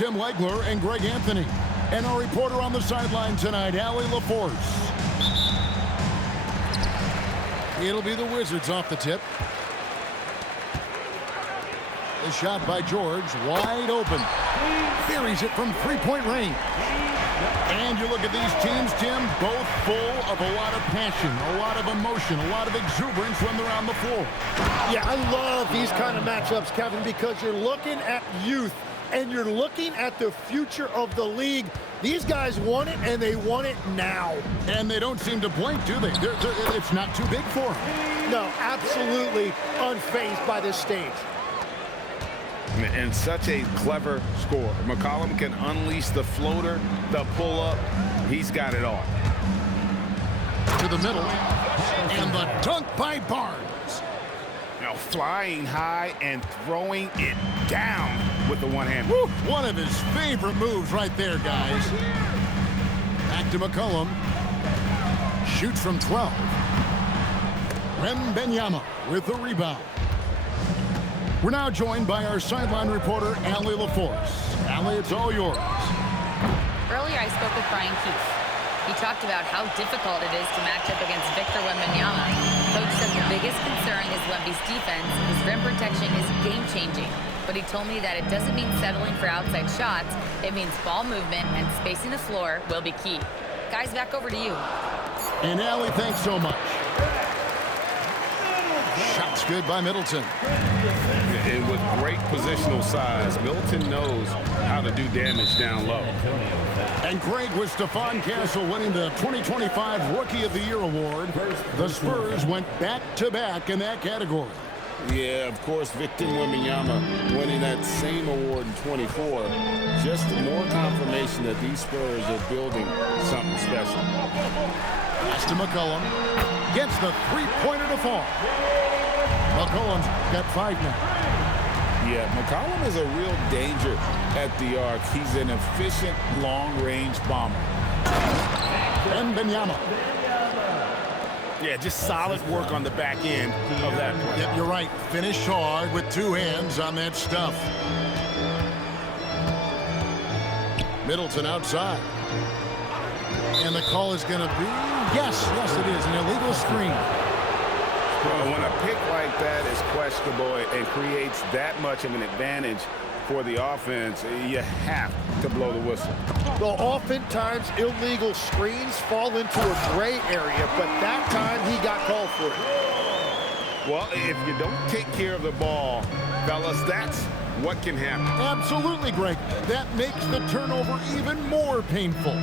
Tim Legler and Greg Anthony. And our reporter on the sideline tonight, Allie LaForce. It'll be the Wizards off the tip. The shot by George, wide open. Buries it from three-point range. And you look at these teams, Tim, both full of a lot of passion, a lot of emotion, a lot of exuberance when they're on the floor. Yeah, I love these kind of matchups, Kevin, because you're looking at youth and you're looking at the future of the league. These guys want it, and they want it now. And they don't seem to blink, do they? It's not too big for them. No, absolutely unfazed by this stage. And such a clever scorer. McCollum can unleash the floater, the pull-up. He's got it all. To the middle. And the dunk by Barnes. Now flying high and throwing it down with the one hand. Woo, one of his favorite moves right there, guys. Back to McCollum. Shoots from 12. Wembanyama with the rebound. We're now joined by our sideline reporter, Allie LaForce. Allie, it's all yours. Earlier, I spoke with Brian Keefe. He talked about how difficult it is to match up against Victor Wembanyama. Coach said the biggest concern is Wemby's defense. His rim protection is game-changing. But he told me that it doesn't mean settling for outside shots. It means ball movement and spacing the floor will be key. Guys, back over to you. And Allie, thanks so much. Shots good by Middleton. And with great positional size, Middleton knows how to do damage down low. And Greg, with Stephon Castle winning the 2025 Rookie of the Year award, the Spurs went back-to-back in that category. Yeah, of course, Victor Wembanyama winning that same award in 24. Just more confirmation that these Spurs are building something special. Pass to McCollum. Gets the three-pointer to fall. McCollum's got 5 now. Yeah, McCollum is a real danger at the arc. He's an efficient long-range bomber. Wembanyama. Yeah, just solid work on the back end of that play. Yep, you're right. Finish hard with 2 hands on that stuff. Middleton outside. And the call is going to be, yes, it is, an illegal screen. Well, when a pick like that is questionable and creates that much of an advantage for the offense, you have to blow the whistle. Well, oftentimes illegal screens fall into a gray area, but that time he got called for it. Well, if you don't take care of the ball, fellas, that's what can happen. Absolutely, Greg. That makes the turnover even more painful.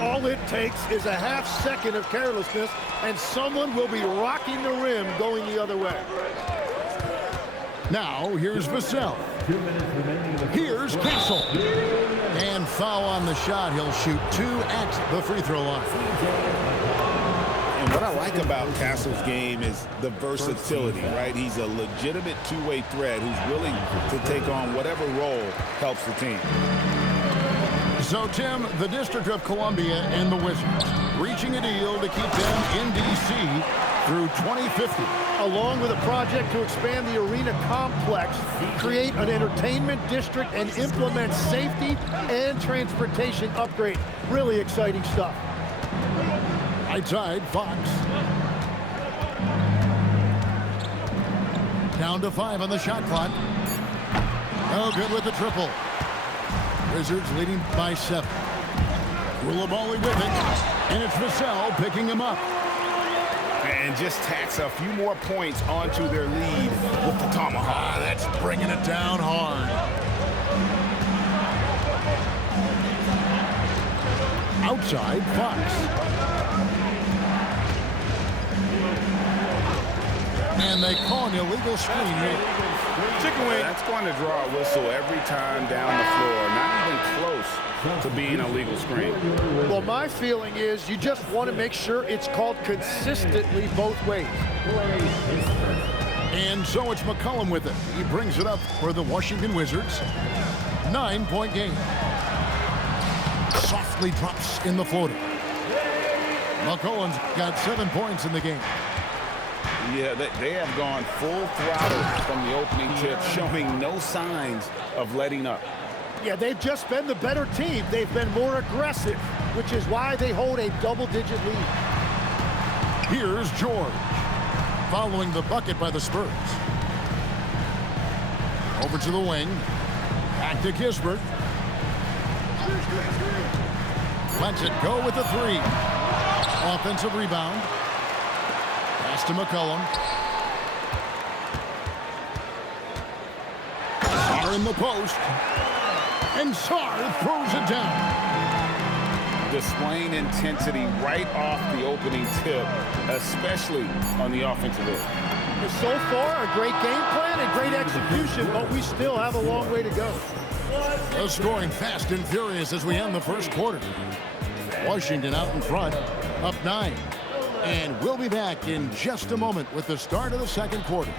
All it takes is a half second of carelessness, and someone will be rocking the rim going the other way. Now, here's Vassell. Here's Castle. And foul on the shot. He'll shoot 2 at the free throw line. And what I like about Castle's game is the versatility, right? He's a legitimate two-way threat who's willing to take on whatever role helps the team. So, Tim, the District of Columbia and the Wizards reaching a deal to keep them in D.C. through 2050. Along with a project to expand the arena complex, create an entertainment district, and implement safety and transportation upgrade. Really exciting stuff. Right side, Fox. Down to 5 on the shot clock. No good with the triple. Wizards leading by 7. Coulibaly with it. And it's Vassell picking him up. And just tacks a few more points onto their lead with the tomahawk. That's bringing it down hard. Outside, Fox. And they call an illegal screen here. Chicken wing. That's going to draw a whistle every time down the floor. Not even close to being a legal screen. Well, my feeling is you just want to make sure it's called consistently both ways. And so it's McCollum with it. He brings it up for the Washington Wizards. 9-point game. Softly drops in the floater. McCollum's got 7 points in the game. Yeah, they have gone full throttle from the opening tip, showing no signs of letting up. Yeah, they've just been the better team. They've been more aggressive, which is why they hold a double-digit lead. Here's George, following the bucket by the Spurs. Over to the wing. Back to Kispert. Lets it go with the three. Offensive rebound. Pass to McCollum. Sarr in the post. And Sarr throws it down. Displaying intensity right off the opening tip, especially on the offensive end. So far, a great game plan and great execution, but we still have a long way to go. The scoring fast and furious as we end the first quarter. Washington out in front, up 9. And we'll be back in just a moment with the start of the second quarter.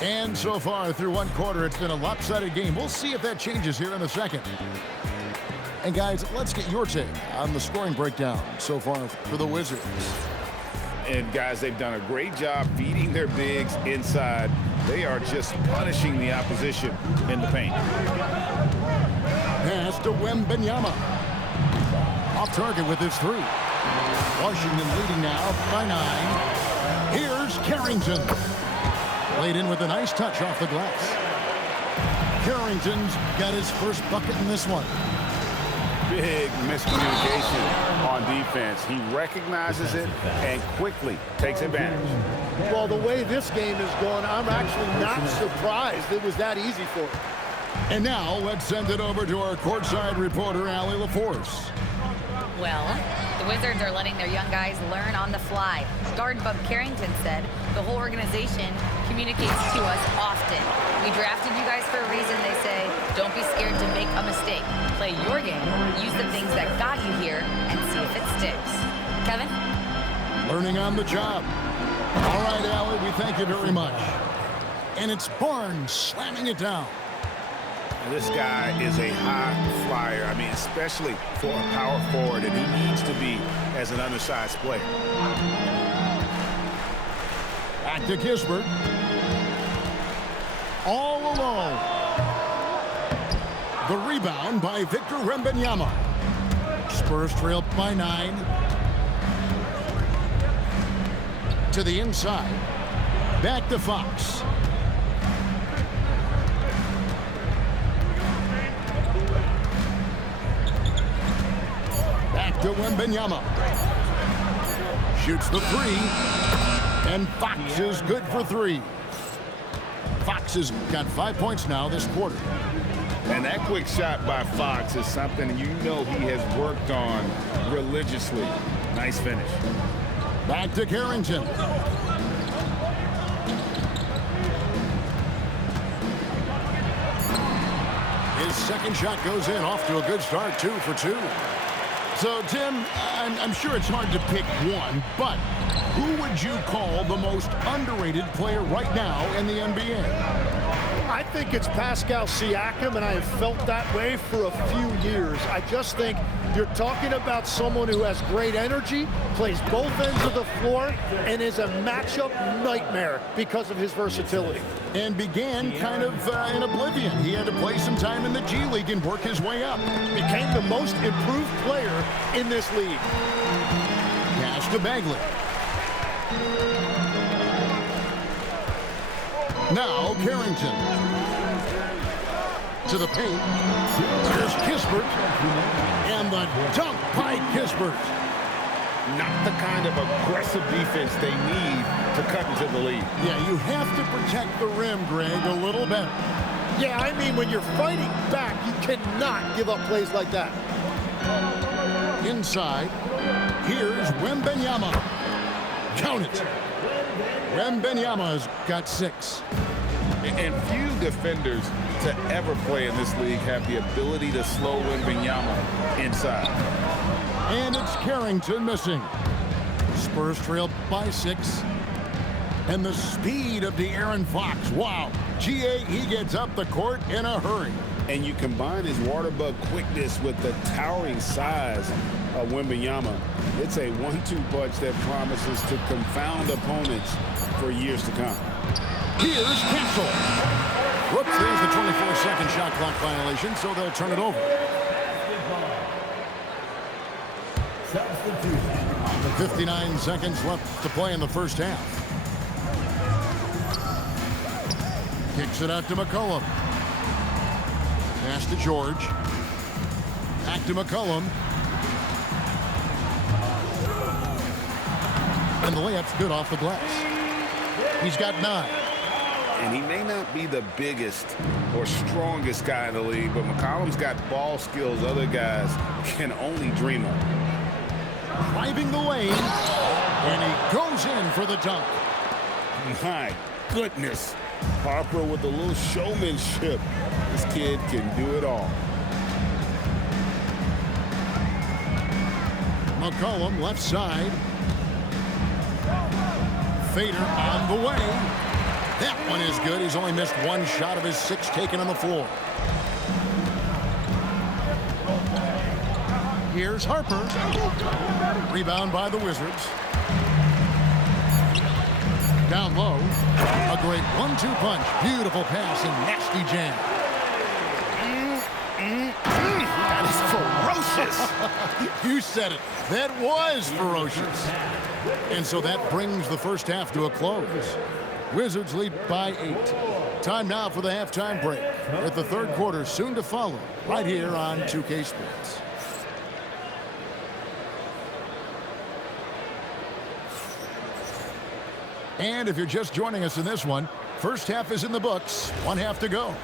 And so far through one quarter, it's been a lopsided game. We'll see if that changes here in the second. And guys, let's get your take on the scoring breakdown so far for the Wizards. And guys, they've done a great job feeding their bigs inside. They are just punishing the opposition in the paint. Pass to Wembanyama. Off target with his three. Washington leading now by 9. Here's Carrington. Laid in with a nice touch off the glass. Carrington's got his first bucket in this one. Big miscommunication on defense. He recognizes it and quickly takes advantage. Well, the way this game is going, I'm actually not surprised it was that easy for him. And now let's send it over to our courtside reporter, Allie LaForce. Well, the Wizards are letting their young guys learn on the fly. Guard Bub Carrington said the whole organization communicates to us often. We drafted you guys for a reason, they say. Don't be scared to make a mistake. Play your game, use the things that got you here, and see if it sticks. Kevin? Learning on the job. All right, Allie, we thank you very much. And it's Barnes slamming it down. This guy is a high flyer. I mean, especially for a power forward, and he needs to be as an undersized player. Back to Kispert. All alone. The rebound by Victor Wembanyama. Spurs trail by 9. To the inside. Back to Fox. Back to Wembanyama. Shoots the three. And Fox is good for 3. Fox has got 5 points now this quarter. And that quick shot by Fox is something you know he has worked on religiously. Nice finish. Back to Carrington. His second shot goes in, off to a good start, 2 for 2. So, Tim, I'm sure it's hard to pick one, but who would you call the most underrated player right now in the NBA? I think it's Pascal Siakam, and I have felt that way for a few years. I just think you're talking about someone who has great energy, plays both ends of the floor, and is a matchup nightmare because of his versatility. And began kind of in oblivion. He had to play some time in the G League and work his way up. Became the most improved player in this league. Pass to Bagley. Now Carrington. To the paint. There's Kispert. And the dunk by Kispert. Not the kind of aggressive defense they need to cut into the lead. Yeah, you have to protect the rim, Greg, a little better. Yeah, I mean, when you're fighting back, you cannot give up plays like that. Inside, here's Wembanyama. Count it. Wembanyama's got 6. And few defenders to ever play in this league have the ability to slow Wembanyama inside. And it's Carrington missing. Spurs trail by 6. And the speed of De'Aaron Fox. Wow. GA, he gets up the court in a hurry. And you combine his water bug quickness with the towering size of Wembanyama. It's a 1-2 punch that promises to confound opponents for years to come. Here's Castle. Whoops, there's the 24-second shot clock violation, so they'll turn it over. 59 seconds left to play in the first half. Kicks it out to McCollum. Pass to George. Back to McCollum. And the layup's good off the glass. He's got 9. And he may not be the biggest or strongest guy in the league, but McCollum's got ball skills other guys can only dream of. Driving the lane. And he goes in for the dunk. My goodness. Harper with a little showmanship. This kid can do it all. McCollum left side. Fader on the way. That one is good. He's only missed 1 shot of his 6 taken on the floor. Here's Harper. Rebound by the Wizards. Down low. A great 1-2 punch. Beautiful pass and nasty jam. That is ferocious. You said it. That was ferocious. And so that brings the first half to a close. Wizards lead by 8. Time now for the halftime break. With the third quarter soon to follow, right here on 2K Sports. And if you're just joining us in this one, first half is in the books. 1 half to go.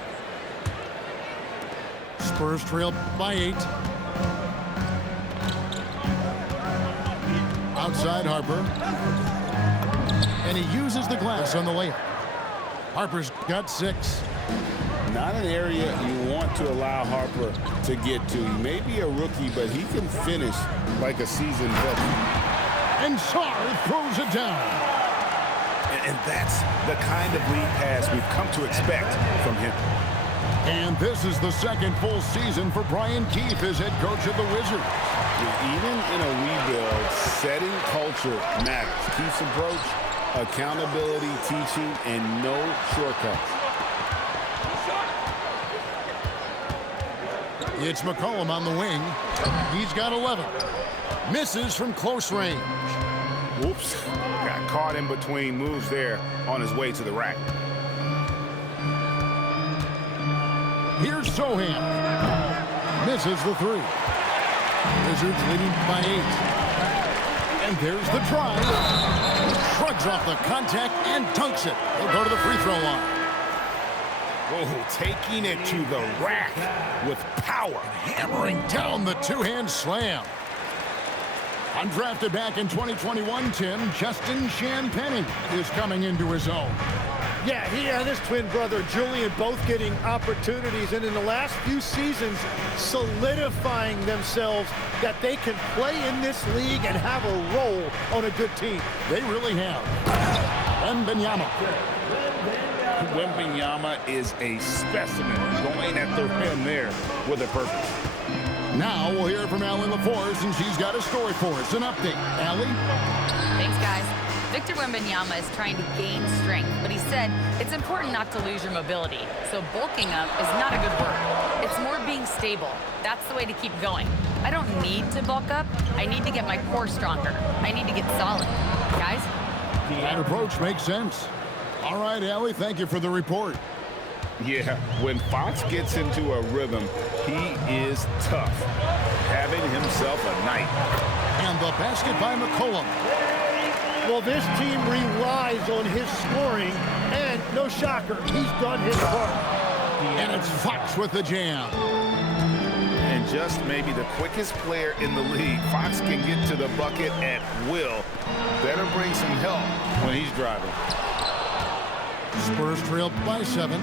Spurs trail by 8. Outside Harper. And he uses the glass on the layup. Harper's got 6. Not an area you want to allow Harper to get to. He may be a rookie, but he can finish like a seasoned veteran. And Sarr throws it down. And that's the kind of lead pass we've come to expect from him. And this is the second full season for Brian Keefe as head coach of the Wizards. Even in a rebuild, setting culture matters. Keefe's approach, accountability, teaching, and no shortcuts. It's McCollum on the wing. He's got 11. Misses from close range. Whoops. Got caught in between moves there on his way to the rack. Here's Sohan. Misses the 3. Wizards leading by 8. And there's the drive. Shrugs off the contact and dunks it. He'll go to the free throw line. Oh, taking it to the rack with power. Hammering down the two-hand slam. Undrafted back in 2021, Tim, Justin Champagnie is coming into his own. Yeah, he and his twin brother Julian both getting opportunities, and in the last few seasons solidifying themselves that they can play in this league and have a role on a good team. They really have. Wembanyama. Wembanyama is a specimen going at the rim there with a purpose. Now we'll hear from Allie LaForce, and she's got a story for us. An update. Allie? Thanks, guys. Victor Wembanyama is trying to gain strength, but he said it's important not to lose your mobility. So bulking up is not a good word. It's more being stable. That's the way to keep going. I don't need to bulk up. I need to get my core stronger. I need to get solid. Guys? That approach makes sense. All right, Allie, thank you for the report. Yeah, when Fox gets into a rhythm, he is tough. Having himself a night. And the basket by McCollum. Well, this team relies on his scoring, and no shocker, he's done his part. And it's Fox with the jam. And just maybe the quickest player in the league. Fox can get to the bucket at will. Better bring some help when he's driving. Spurs trail by 7.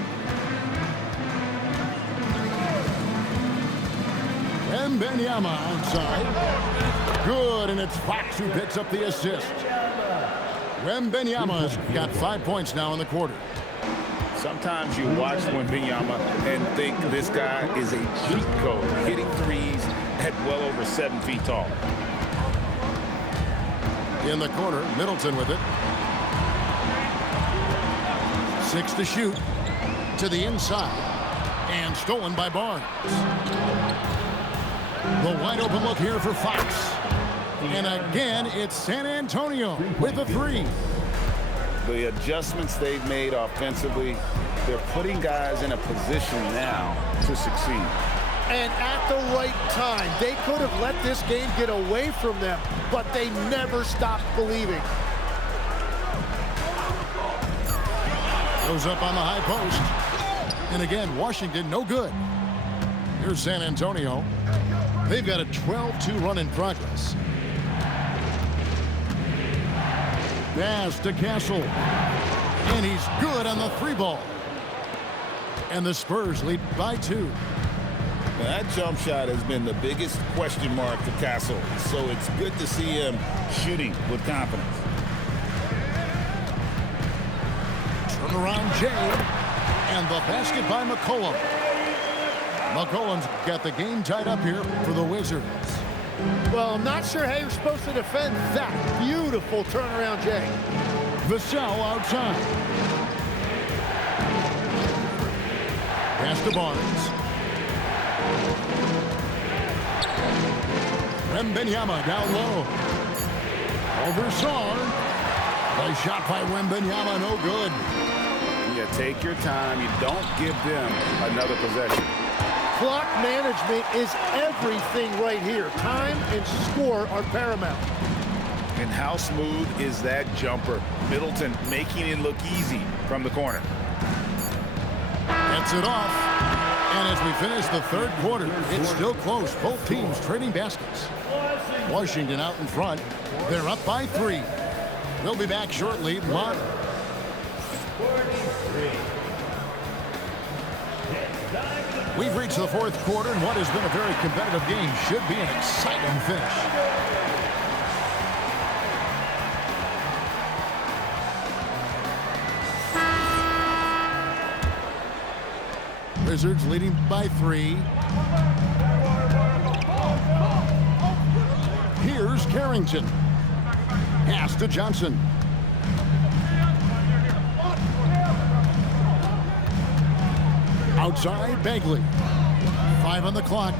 Wembanyama outside. Good, and it's Fox who picks up the assist. Wembanyama's got 5 points now in the quarter. Sometimes you watch Wembanyama and think this guy is a cheat code, hitting threes at well over 7 feet tall. In the corner, Middleton with it. 6 to shoot. To the inside. And stolen by Barnes. The wide open look here for Fox. And again, it's San Antonio with a 3. The adjustments they've made offensively, they're putting guys in a position now to succeed. And at the right time, they could have let this game get away from them, but they never stopped believing. Goes up on the high post. And again, Washington no good. Here's San Antonio. They've got a 12-2 run in progress. Pass to Castle. And he's good on the 3 ball. And the Spurs lead by 2. Now, that jump shot has been the biggest question mark for Castle, so it's good to see him shooting with confidence. Turnaround Jay. And the basket by McCollum. McCollum's got the game tied up here for the Wizards. Well, I'm not sure how you're supposed to defend that. Beautiful turnaround, Jay. Vassell outside. Pass to Barnes. Wembanyama down low. Over Sarr. The shot by Wembanyama, no good. You take your time. You don't give them another possession. Clock management is everything right here. Time and score are paramount. And how smooth is that jumper? Middleton making it look easy from the corner. Gets it off. And as we finish the 3rd quarter, it's still close. Both teams trading baskets. Washington out in front. They're up by 3. They'll be back shortly live. We've reached the 4th quarter, and what has been a very competitive game should be an exciting finish. Wizards leading by 3. Here's Carrington. Pass to Johnson. Outside, Bagley. 5 on the clock.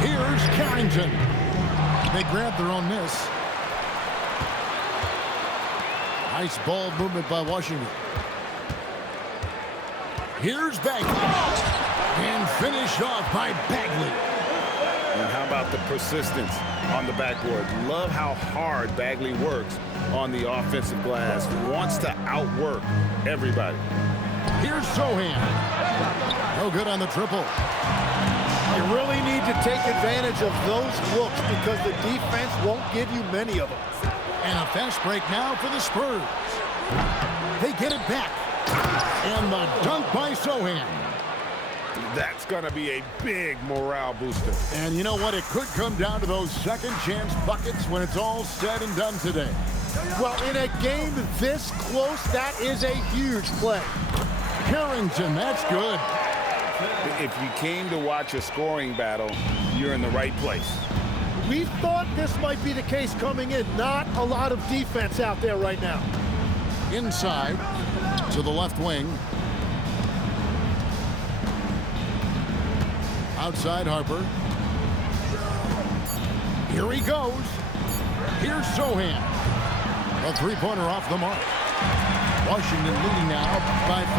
Here's Carrington. They grab their own miss. Nice ball movement by Washington. Here's Bagley. And finished off by Bagley. And how about the persistence on the backboard? Love how hard Bagley works on the offensive glass. Wants to outwork everybody. Here's Sohan. No good on the triple. You really need to take advantage of those looks because the defense won't give you many of them. And a fast break now for the Spurs. They get it back. And the dunk by Sohan. That's going to be a big morale booster. And you know what? It could come down to those second chance buckets when it's all said and done today. Well, in a game this close, that is a huge play. Carrington, that's good. If you came to watch a scoring battle, you're in the right place. We thought this might be the case coming in. Not a lot of defense out there right now. Inside to the left wing. Outside Harper. Here he goes. Here's Sohan. A 3-pointer off the mark. Washington leading now by 5.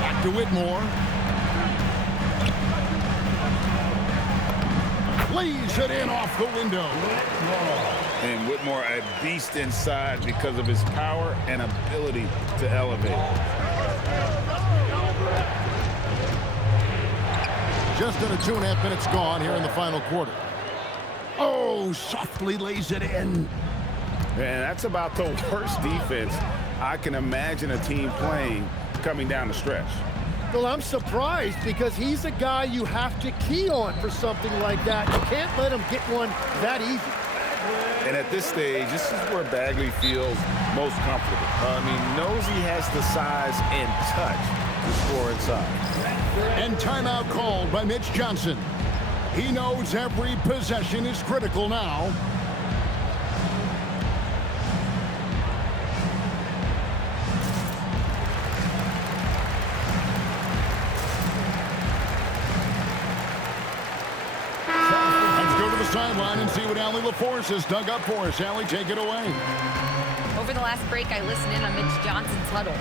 Back to Whitmore. Lays it in off the window. And Whitmore a beast inside because of his power and ability to elevate. Just under 2.5 minutes gone here in the final quarter. Oh, softly lays it in. Man, that's about the worst defense I can imagine a team playing coming down the stretch. Well, I'm surprised because he's a guy you have to key on for something like that. You can't let him get one that easy. And at this stage, this is where Bagley feels most comfortable. I mean, knows he has the size and touch to score inside. And timeout called by Mitch Johnson. He knows every possession is critical now. Sideline and see what Allie LaForce has dug up for us. Allie, take it away. Over the last break, I listened in on Mitch Johnson's huddle.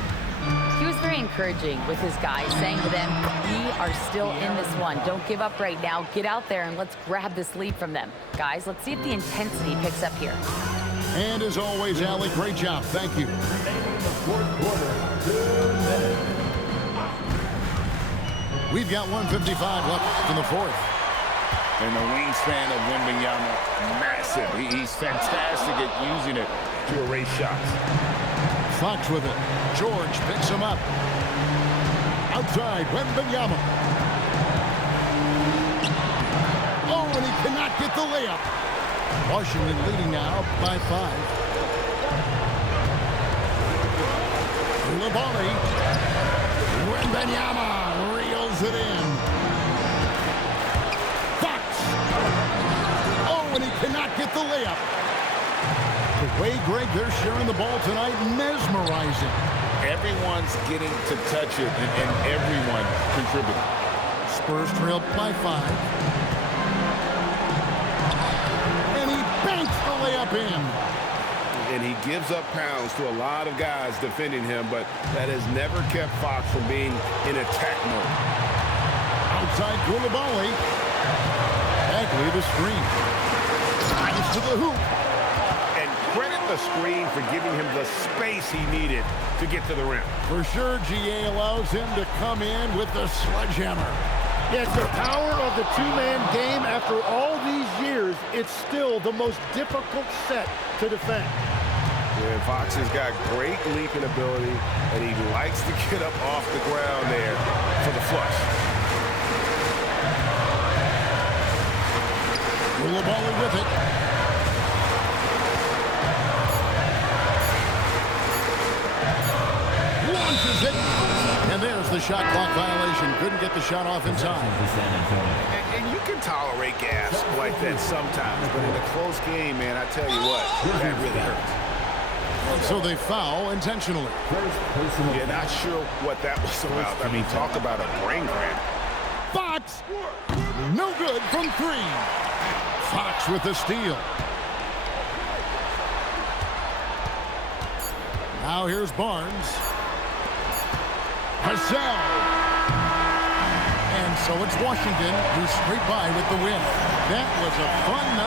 He was very encouraging with his guys, saying to them, we are still in this one. Don't give up right now. Get out there and let's grab this lead from them. Guys, let's see if the intensity picks up here. And as always, Allie, great job. Thank you. We've got 1:55 left in the fourth. And the wingspan of Wembanyama, massive. He's fantastic at using it to erase shots. Fox with it. George picks him up. Outside, Wembanyama. Oh, and he cannot get the layup. Washington leading now by 5. Labali. Wembanyama reels it in. And he cannot get the layup. The way, Greg, they're sharing the ball tonight, mesmerizing. Everyone's getting to touch it, and everyone contributing. Spurs trail by 5. And he banks the layup in. And he gives up pounds to a lot of guys defending him, but that has never kept Fox from being in attack mode. Outside Coulibaly. Bagley the screen. To the hoop. And credit the screen for giving him the space he needed to get to the rim. For sure, GA allows him to come in with the sledgehammer. Yeah, it's the power of the two-man game. After all these years, it's still the most difficult set to defend. Yeah, Fox has got great leaping ability, and he likes to get up off the ground there for the flush. Coulibaly with it. Launches it. And there's the shot clock violation. Couldn't get the shot off in time. And you can tolerate gas like that sometimes, but in a close game, man, I tell you what, that really hurts. So they foul intentionally. Yeah, not sure what that was about. I mean, talk about a brain cramp. Fox, no good from 3. Fox with the steal. Now here's Barnes. Vassell. And so it's Washington who's straight by with the win. That was a fun night.